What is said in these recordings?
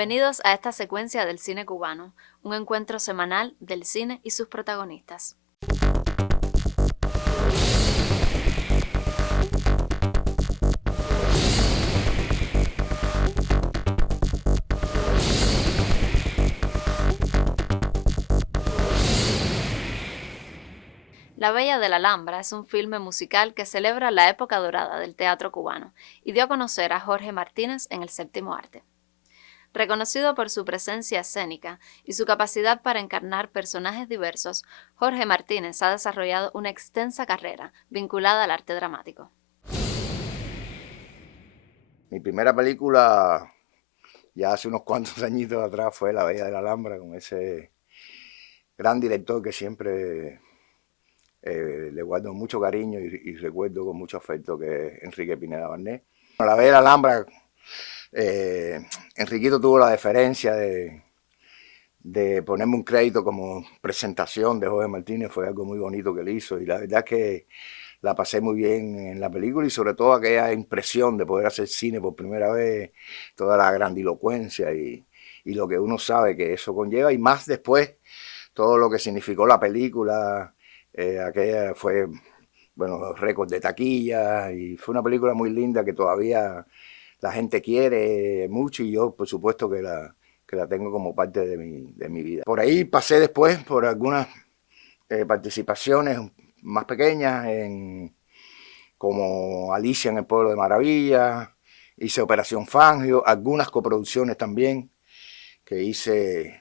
Bienvenidos a esta secuencia del cine cubano, un encuentro semanal del cine y sus protagonistas. La Bella de la Alhambra es un filme musical que celebra la época dorada del teatro cubano y dio a conocer a Jorge Martínez en el séptimo arte. Reconocido por su presencia escénica y su capacidad para encarnar personajes diversos, Jorge Martínez ha desarrollado una extensa carrera vinculada al arte dramático. Mi primera película, ya hace unos cuantos añitos atrás, fue La Bella de la Alhambra, con ese gran director que siempre le guardo mucho cariño y recuerdo con mucho afecto, que es Enrique Pineda Barnet. La Bella de la Alhambra, Enriquito tuvo la deferencia de ponerme un crédito como presentación de Jorge Martínez. Fue algo muy bonito que él hizo, y la verdad es que la pasé muy bien en la película, y sobre todo aquella impresión de poder hacer cine por primera vez, toda la grandilocuencia y lo que uno sabe que eso conlleva, y más después todo lo que significó la película. Aquella fue, bueno, récord de taquilla, y fue una película muy linda que todavía la gente quiere mucho, y yo por supuesto que la tengo como parte de mi vida. Por ahí pasé después por algunas participaciones más pequeñas, como Alicia en el Pueblo de Maravilla, hice Operación Fangio, algunas coproducciones también que hice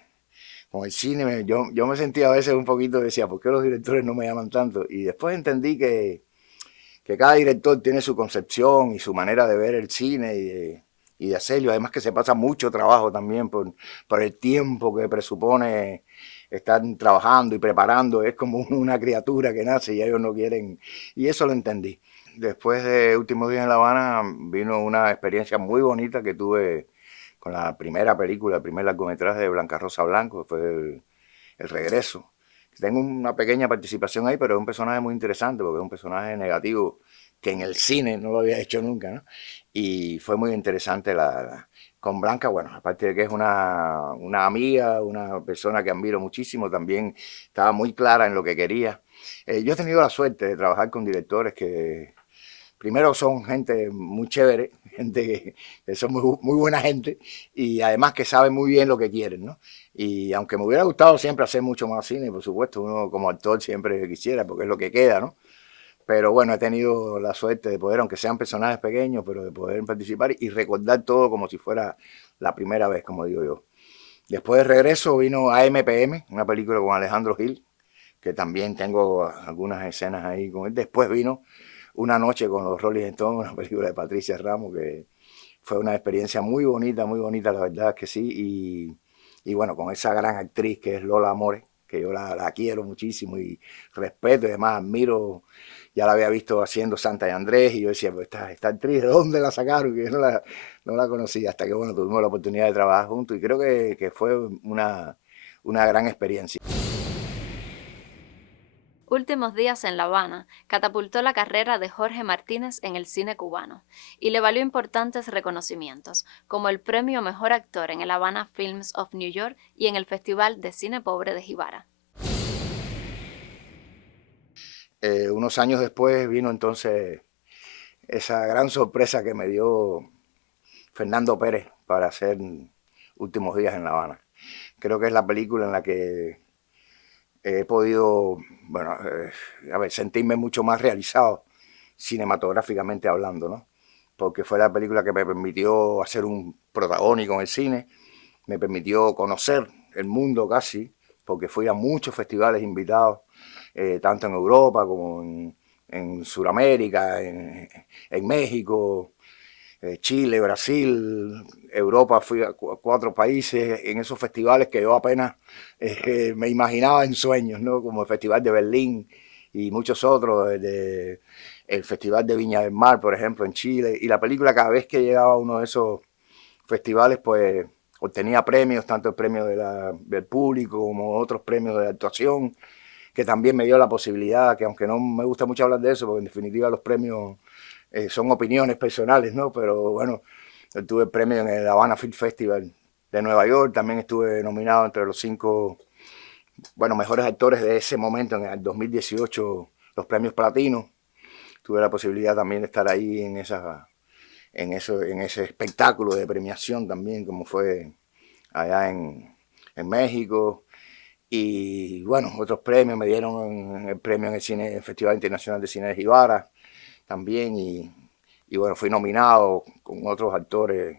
con el cine. Yo me sentía a veces un poquito, decía, ¿por qué los directores no me llaman tanto? Y después entendí que cada director tiene su concepción y su manera de ver el cine y de hacerlo. Además que se pasa mucho trabajo también por el tiempo que presupone estar trabajando y preparando. Es como una criatura que nace y ellos no quieren, y eso lo entendí. Después de Últimos Días en La Habana vino una experiencia muy bonita que tuve con la primera película, el primer largometraje de Blanca Rosa Blanco, que fue el Regreso. Tengo una pequeña participación ahí, pero es un personaje muy interesante porque es un personaje negativo que en el cine no lo había hecho nunca, ¿no? Y fue muy interesante con Blanca. Bueno, aparte de que es una amiga, una persona que admiro muchísimo, también estaba muy clara en lo que quería. Yo he tenido la suerte de trabajar con directores que primero son gente muy chévere, gente que son muy buena gente, y además que saben muy bien lo que quieren, ¿no? Y aunque me hubiera gustado siempre hacer mucho más cine, por supuesto, uno como actor siempre quisiera, porque es lo que queda, ¿no? Pero bueno, he tenido la suerte de poder, aunque sean personajes pequeños, pero de poder participar y recordar todo como si fuera la primera vez, como digo yo. Después de Regreso vino AMPM, una película con Alejandro Gil, que también tengo algunas escenas ahí con él. Después vino Una noche con los Rolling Stones, una película de Patricia Ramos, que fue una experiencia muy bonita, la verdad que sí. Y bueno, con esa gran actriz que es Lola More, que yo la quiero muchísimo y respeto, y además admiro. Ya la había visto haciendo Santa y Andrés, y yo decía, pues esta actriz, ¿de dónde la sacaron? Que yo no la conocía, hasta que bueno, tuvimos la oportunidad de trabajar juntos, y creo que fue una gran experiencia. Últimos Días en La Habana catapultó la carrera de Jorge Martínez en el cine cubano y le valió importantes reconocimientos, como el premio Mejor Actor en el Havana Films of New York y en el Festival de Cine Pobre de Jibara. Unos años después vino entonces esa gran sorpresa que me dio Fernando Pérez para hacer Últimos Días en La Habana. Creo que es la película en la que he podido, bueno, sentirme mucho más realizado cinematográficamente hablando, ¿no? Porque fue la película que me permitió hacer un protagónico en el cine, me permitió conocer el mundo casi, porque fui a muchos festivales invitados, tanto en Europa como en Sudamérica, en México, Chile, Brasil, Europa. Fui a 4 países en esos festivales que yo apenas me imaginaba en sueños, ¿no? Como el Festival de Berlín y muchos otros, el Festival de Viña del Mar, por ejemplo, en Chile. Y la película, cada vez que llegaba a uno de esos festivales, pues obtenía premios, tanto el premio del público como otros premios de actuación, que también me dio la posibilidad, que aunque no me gusta mucho hablar de eso, porque en definitiva los premios son opiniones personales, ¿no? Pero bueno, tuve el premio en el Havana Film Festival de Nueva York. También estuve nominado entre los 5, bueno, mejores actores de ese momento en el 2018, los premios Platino. Tuve la posibilidad también de estar ahí en ese espectáculo de premiación también, como fue allá en México. Y bueno, otros premios, me dieron el premio en el cine, el Festival Internacional de Cine de Jibara también, y bueno, fui nominado con otros actores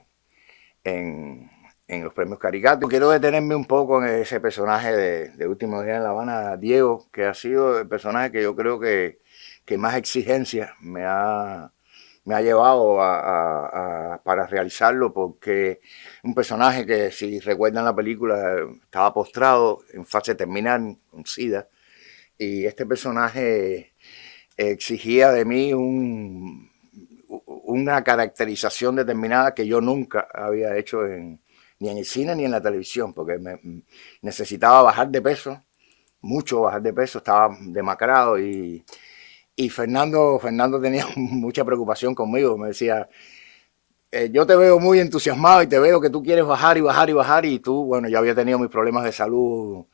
en los premios Caricato. Quiero detenerme un poco en ese personaje de Últimos Días en La Habana, Diego, que ha sido el personaje que yo creo que más exigencia me ha llevado para realizarlo, porque un personaje que, si recuerdan la película, estaba postrado en fase terminal con SIDA, y este personaje exigía de mí una caracterización determinada que yo nunca había hecho ni en el cine ni en la televisión, porque necesitaba bajar de peso, mucho bajar de peso, estaba demacrado, y Fernando tenía mucha preocupación conmigo. Me decía, yo te veo muy entusiasmado y te veo que tú quieres bajar y bajar y bajar, y tú, bueno, yo había tenido mis problemas de salud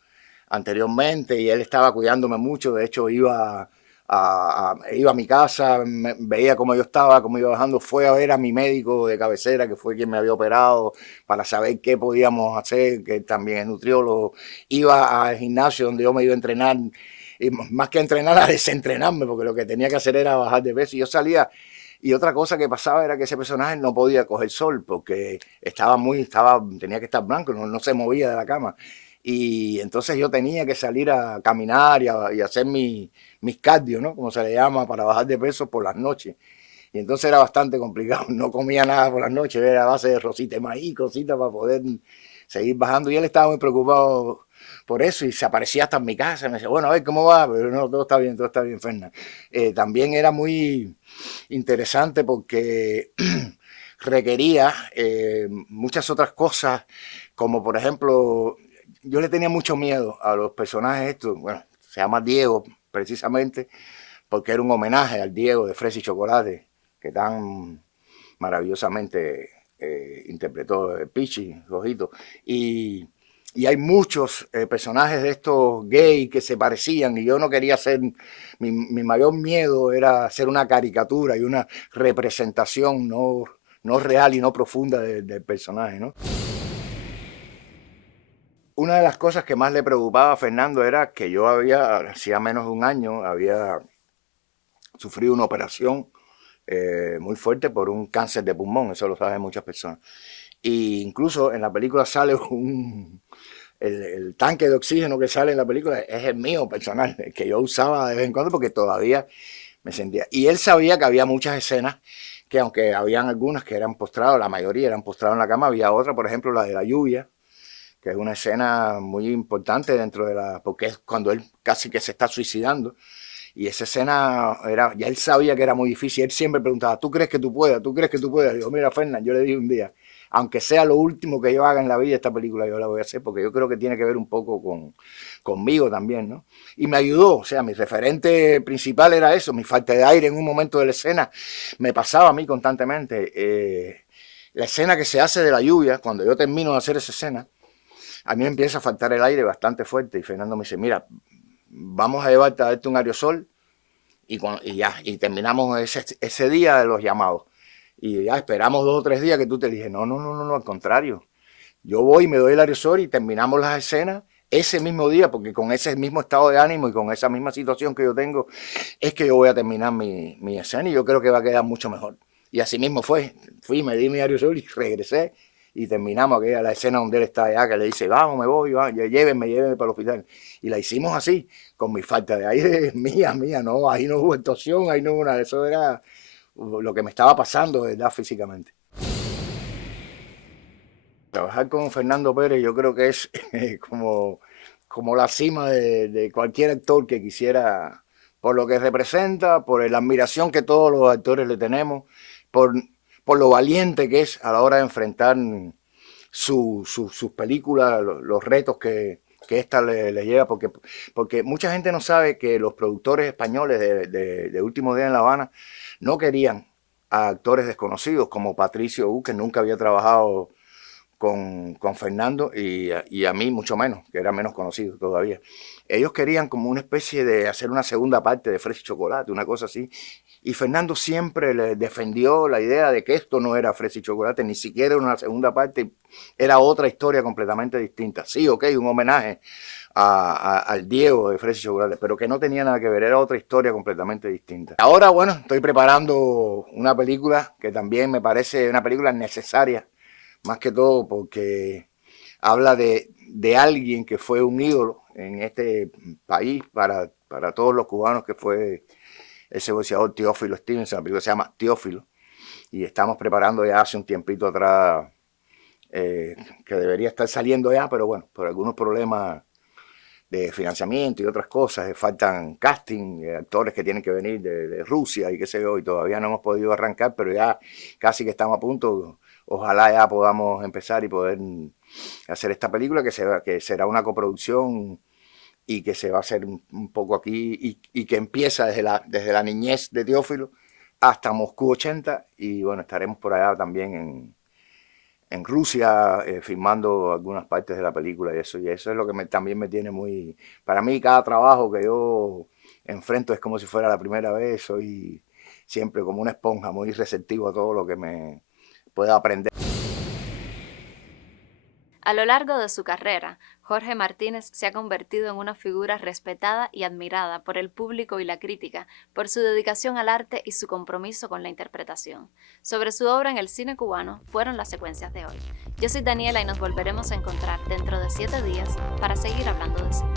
anteriormente y él estaba cuidándome mucho. De hecho, iba a mi casa, veía cómo yo estaba, cómo iba bajando. Fue a ver a mi médico de cabecera, que fue quien me había operado, para saber qué podíamos hacer, que también es nutriólogo. Iba al gimnasio donde yo me iba a entrenar, y más que entrenar, a desentrenarme, porque lo que tenía que hacer era bajar de peso. Y yo salía, y otra cosa que pasaba era que ese personaje no podía coger sol, porque tenía que estar blanco, no se movía de la cama. Y entonces yo tenía que salir a caminar y hacer mis cardio, ¿no? Como se le llama, para bajar de peso por las noches. Y entonces era bastante complicado. No comía nada por las noches, era a base de rosita de maíz, cositas para poder seguir bajando. Y él estaba muy preocupado por eso y se aparecía hasta en mi casa. Me decía, bueno, a ver cómo va, pero no, todo está bien, Fernan. También era muy interesante porque requería muchas otras cosas, como por ejemplo, yo le tenía mucho miedo a los personajes estos. Bueno, se llama Diego precisamente porque era un homenaje al Diego de Fresa y Chocolate, que tan maravillosamente interpretó Pichi, Rojito. Y hay muchos personajes de estos gay que se parecían, y yo no quería ser, mi mayor miedo era hacer una caricatura y una representación no real y no profunda del personaje, ¿no? Una de las cosas que más le preocupaba a Fernando era que yo hacía menos de un año, había sufrido una operación muy fuerte por un cáncer de pulmón. Eso lo saben muchas personas. Y incluso en la película sale el tanque de oxígeno que sale en la película es el mío personal, el que yo usaba de vez en cuando porque todavía me sentía. Y él sabía que había muchas escenas que, aunque habían algunas que eran postrados, la mayoría eran postrados en la cama, había otra, por ejemplo, la de la lluvia, que es una escena muy importante porque es cuando él casi que se está suicidando. Y esa escena ya él sabía que era muy difícil. Él siempre preguntaba, ¿tú crees que tú puedas? ¿Tú crees que tú puedas? Digo, mira, Fernan, yo le dije un día, aunque sea lo último que yo haga en la vida, esta película yo la voy a hacer, porque yo creo que tiene que ver un poco conmigo también, ¿no? Y me ayudó. O sea, mi referente principal era eso, mi falta de aire en un momento de la escena. Me pasaba a mí constantemente. La escena que se hace de la lluvia, cuando yo termino de hacer esa escena, a mí me empieza a faltar el aire bastante fuerte, y Fernando me dice, mira, vamos a llevarte a darte un aerosol, y ya, y terminamos ese día de los llamados. Y ya esperamos 2 o 3 días que tú te dije, no, al contrario. Yo voy y me doy el aerosol y terminamos las escenas ese mismo día, porque con ese mismo estado de ánimo y con esa misma situación que yo tengo, es que yo voy a terminar mi escena, y yo creo que va a quedar mucho mejor. Y así mismo fue. Fui, me di mi aerosol y regresé, y terminamos aquella, la escena donde él está allá, que le dice, vamos, me voy, llévenme para el hospital. Y la hicimos así, con mi falta de aire mía, no, ahí no hubo actuación, ahí no hubo nada, eso era lo que me estaba pasando, de verdad, físicamente. Trabajar con Fernando Pérez yo creo que es como la cima de cualquier actor que quisiera, por lo que representa, por la admiración que todos los actores le tenemos, por, por lo valiente que es a la hora de enfrentar sus películas, los retos que ésta le lleva, porque mucha gente no sabe que los productores españoles de Último Día en La Habana no querían a actores desconocidos como Patricio U, que nunca había trabajado con Fernando y a mí mucho menos, que era menos conocido todavía. Ellos querían como una especie de hacer una segunda parte de Fresa y Chocolate, una cosa así. Y Fernando siempre le defendió la idea de que esto no era Fresa y Chocolate, ni siquiera era una segunda parte, era otra historia completamente distinta. Sí, ok, un homenaje al Diego de Fresa y Chocolate, pero que no tenía nada que ver, era otra historia completamente distinta. Ahora, bueno, estoy preparando una película que también me parece una película necesaria, más que todo porque habla de alguien que fue un ídolo en este país para todos los cubanos, que fue ese boxeador Teófilo Stevenson. La película se llama Teófilo y estamos preparando ya hace un tiempito atrás, que debería estar saliendo ya, pero bueno, por algunos problemas de financiamiento y otras cosas, faltan casting, actores que tienen que venir de Rusia y qué sé yo, y todavía no hemos podido arrancar, pero ya casi que estamos a punto. Ojalá ya podamos empezar y poder hacer esta película que será una coproducción y que se va a hacer un poco aquí y que empieza desde la niñez de Teófilo hasta Moscú 80, y bueno, estaremos por allá también en Rusia, filmando algunas partes de la película y eso es lo que también me tiene muy... Para mí cada trabajo que yo enfrento es como si fuera la primera vez, soy siempre como una esponja, muy receptivo a todo lo que me pueda aprender. A lo largo de su carrera, Jorge Martínez se ha convertido en una figura respetada y admirada por el público y la crítica por su dedicación al arte y su compromiso con la interpretación. Sobre su obra en el cine cubano fueron las secuencias de hoy. Yo soy Daniela y nos volveremos a encontrar dentro de 7 días para seguir hablando de cine.